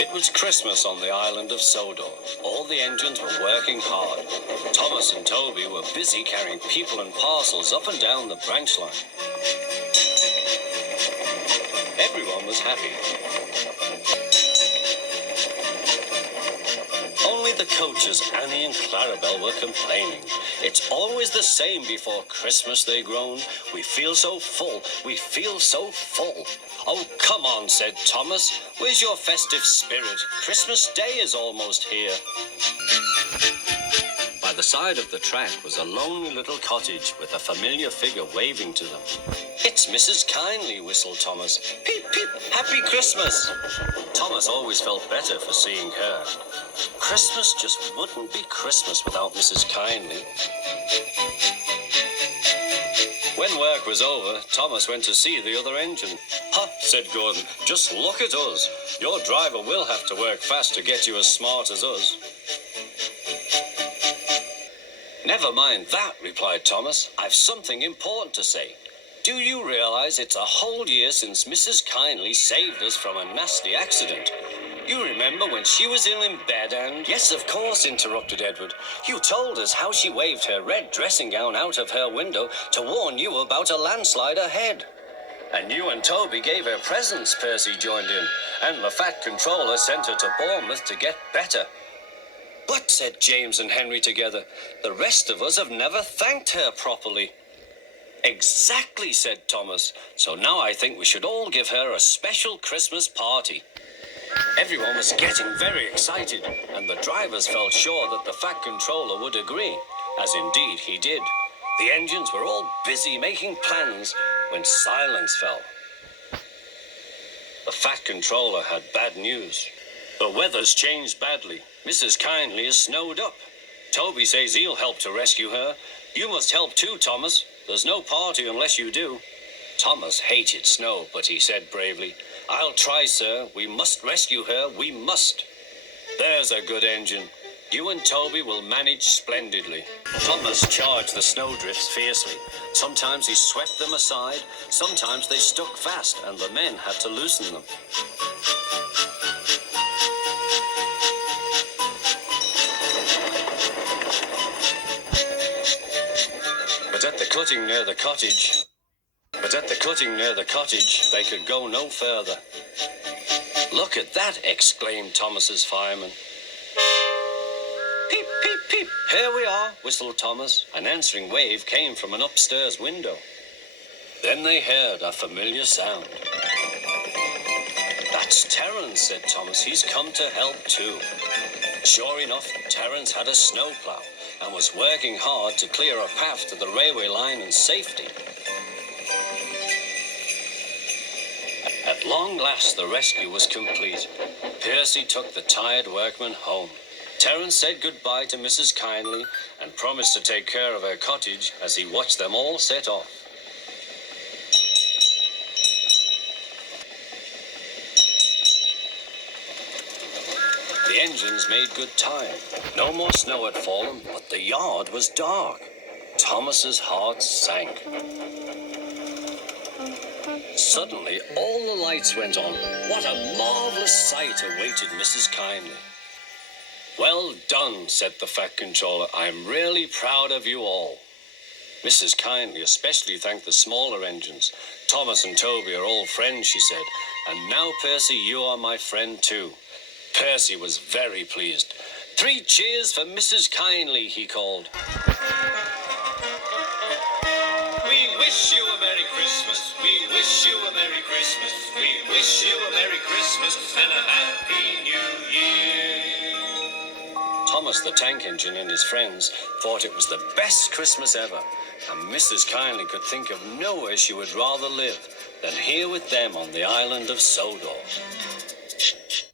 It was Christmas on the island of Sodor. All the engines were working hard. Thomas and Toby were busy carrying people and parcels up and down the branch line. Everyone was happy. Only the coaches, Annie and Clarabelle, were complaining. It's always the same before Christmas, they groaned. We feel so full, we feel so full. Oh, come on, said Thomas. Where's your festive spirit? Christmas Day is almost here. By the side of the track was a lonely little cottage with a familiar figure waving to them. It's Mrs. Kindly, whistled Thomas. Peep, peep, Happy Christmas. Thomas always felt better for seeing her. Christmas just wouldn't be Christmas without Mrs. Kindly. When work was over, Thomas went to see the other engine. Ha, said Gordon, just look at us. Your driver will have to work fast to get you as smart as us. Never mind that, replied Thomas. I've something important to say. Do you realize it's a whole year since Mrs. Kindly saved us from a nasty accident? You remember when she was ill in bed and... Yes, of course, interrupted Edward. You told us how she waved her red dressing gown out of her window to warn you about a landslide ahead. And you and Toby gave her presents, Percy joined in. And the Fat Controller sent her to Bournemouth to get better. But, said James and Henry together, the rest of us have never thanked her properly. Exactly, said Thomas. So now I think we should all give her a special Christmas party. Everyone was getting very excited, and the drivers felt sure that the Fat Controller would agree, as indeed he did. The engines were all busy making plans when silence fell. The Fat Controller had bad news. The weather's changed badly. Mrs. Kindly is snowed up. Toby says he'll help to rescue her. You must help too, Thomas. There's no party unless you do. Thomas hated snow, but he said bravely, I'll try, sir. We must rescue her. We must. There's a good engine. You and Toby will manage splendidly. Thomas charged the snowdrifts fiercely. Sometimes he swept them aside. Sometimes they stuck fast, and the men had to loosen them. But at the cutting near the cottage, they could go no further. Look at that, exclaimed Thomas's fireman. Peep, peep, peep, here we are, whistled Thomas. An answering wave came from an upstairs window. Then they heard a familiar sound. That's Terence, said Thomas. He's come to help too. Sure enough, Terence had a snowplow and was working hard to clear a path to the railway line in safety. At long last, the rescue was complete. Percy took the tired workmen home. Terence said goodbye to Mrs. Kindly and promised to take care of her cottage as he watched them all set off. The engines made good time. No more snow had fallen, but the yard was dark. Thomas's heart sank. Suddenly, all the lights went on. What a marvelous sight awaited Mrs. Kindly. Well done, said the Fat Controller. I'm really proud of you all. Mrs. Kindly especially thanked the smaller engines. Thomas and Toby are all friends, she said. And now, Percy, you are my friend too. Percy was very pleased. 3 cheers for Mrs. Kindly, he called. We wish you a Merry Christmas. We wish you a Merry Christmas. We wish you a Merry Christmas and a Happy New Year. Thomas the Tank Engine and his friends thought it was the best Christmas ever, and Mrs. Kindly could think of nowhere she would rather live than here with them on the island of Sodor.